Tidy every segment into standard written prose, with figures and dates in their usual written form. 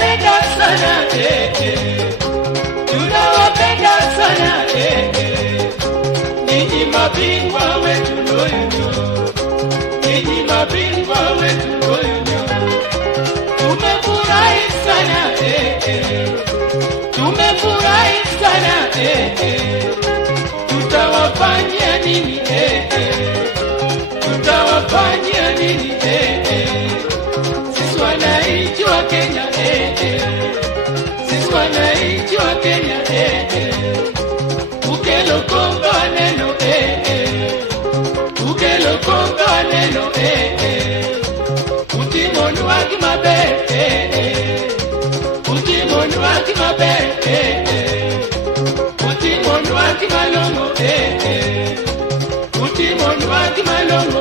tunawapenda sana tunawapenda sana ninyi mabingwa wetu Loyonyo, ninyi mabingwa wetu Loyonyo. Tumefurahi sana tumefurahi sana tutawafanyia nini tutawafanyia nini sisi wananchi wa Kenya sisi wananchi wa Kenya ukelo konga neno ukelo konga neno utimonu waki mabe utimonu waki mabe utimonu waki malongo utimonu waki malongo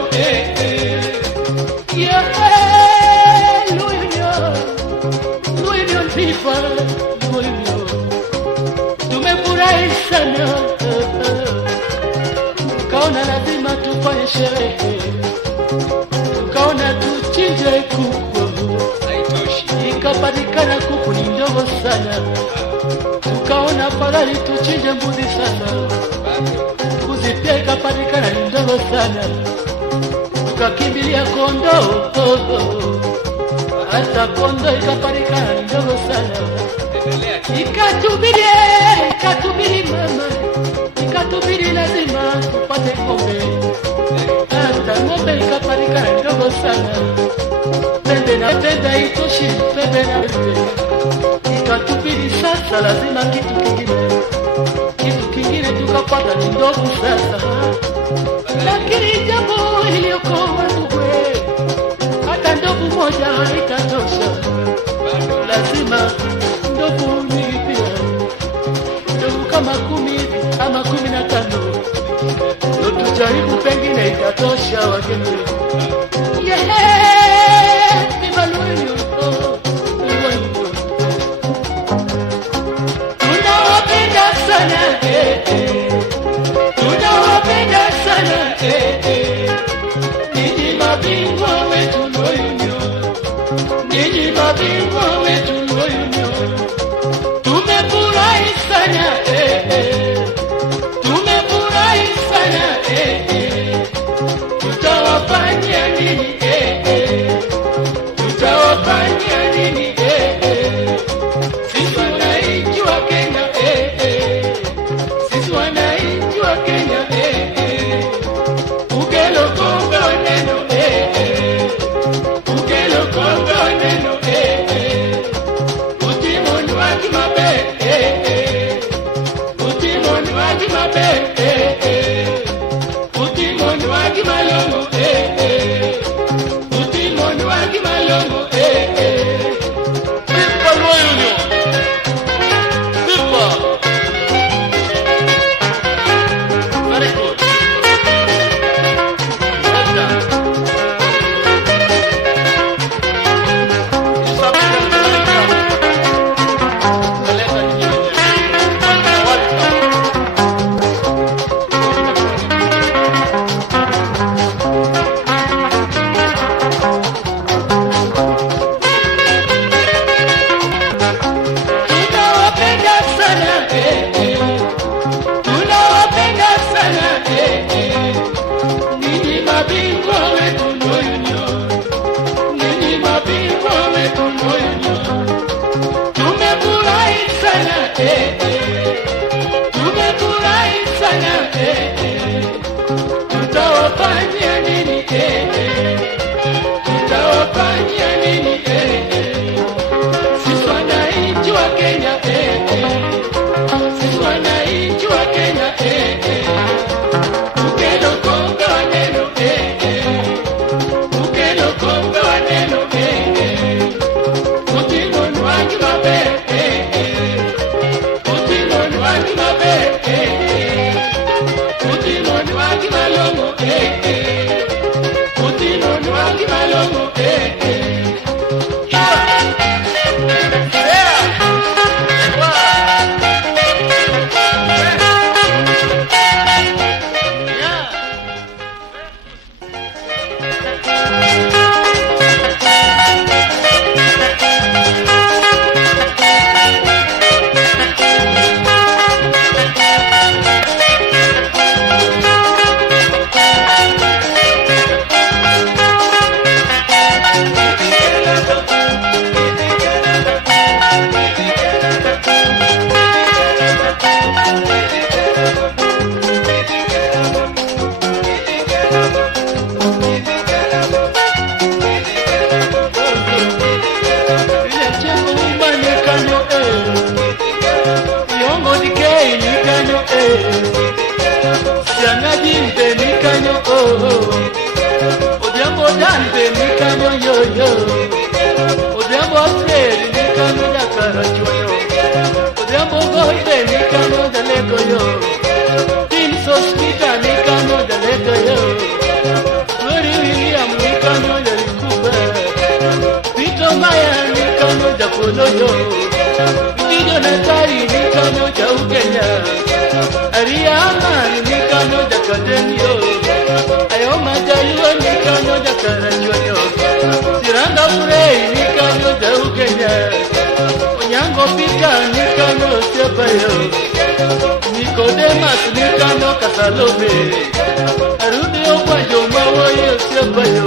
Loyonyo people Loyonyo tumefurahi sana tukaona lazima tufanye sherehe tukaona tuchinje kuku ikapatikana kuku ni ndogo sana tukaona afadhali tuchinje mbuzi sana mbuzi pia ikapatikana ni ndogo sana tukakimbilia kondoo hata kondoo ikapatikana ni ndogo sana ikatubiri mama ikatubiri lazima tupate ng'ombe hata ng'ombe ikapatikana ni ndogo sana pembe na pembe haitoshi pembe na pembe ikatubiri sasa lazima kitu kingine tukapata ni ndogo sasa lakini jambo iliyokuwa ndugu hata ndovu moja haitatosha lazima ndovu nyingi pia ndovu kama 10 ama 15 ndio tujaribu pengine itatosha wageni Loyonyo tunawapenda sana tunawapenda sana ninyi mabingwa wetu Loyonyo ninyi mabingwa wetu Loyonyo Oloyo Video na tai nikano ja Ugenya Ariama nikano ja Kadenyo Ayo majayo nikano ja Karachoyo Siranda Frey nikano ja Ugenya Onyango Pika nikano Sebayo Nicodemus nikano Kasalobe Arudi Okwajo Mawayo Sebayo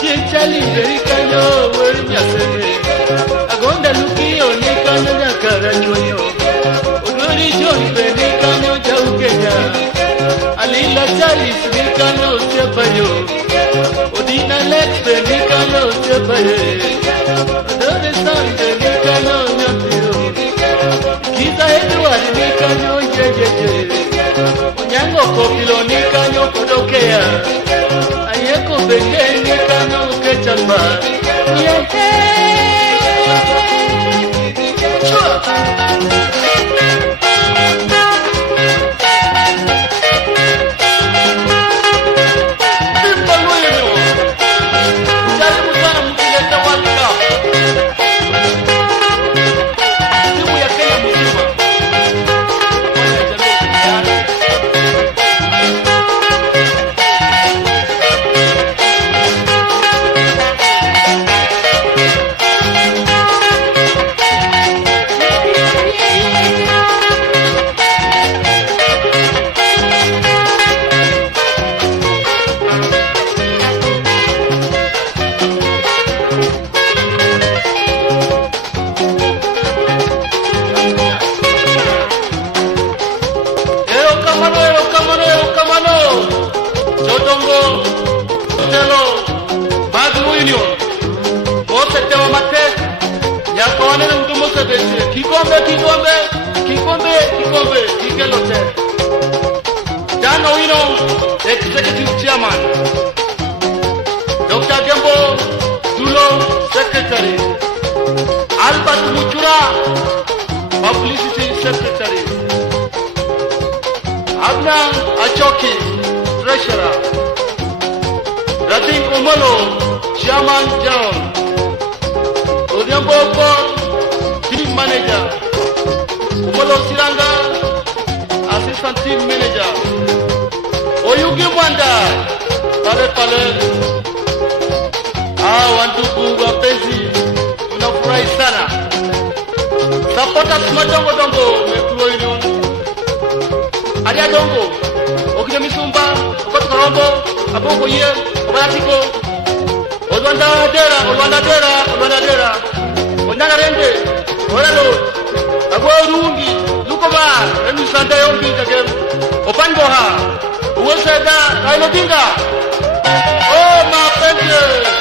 Chichali Berikano Werinyaseme Agonda Lukio nikano ja Karachoyo Odori John Benikano ja Ugenya Alila Charles nikano Sebayo Odina Lex Benikano Sebayo Odore Sande nikano Nyapiro Kiza Edward nikano Jejeje Onyango Kopilo nikano Kodokea Ayeko Benge nikano Kechamba Kikombe, Ikelote. Dan Owino, Executive Chairman. Dr. Gembo Dulo, Secretary. Albert Muchura, Publicity Secretary. Abnan Achoki, Treasurer. Ratin Omolo, Chairman General. Odembo Paul, Team Manager. Umolo Siranga, Assistant Team Manager. Oyugi Mwanda, Pale. Wandugu wapenzi, tunafurahi sana. Supporters madongo mekulo ino. Adia dongo, okija misumba, okoto karombo, abongo ye, obalatiko. Olwanda dera. Onyanga rende, oralo. Agorungi, Lukoma, and Santa Yombi again. Opangoha, Uwasada, Kailodinga. Oh, my friend.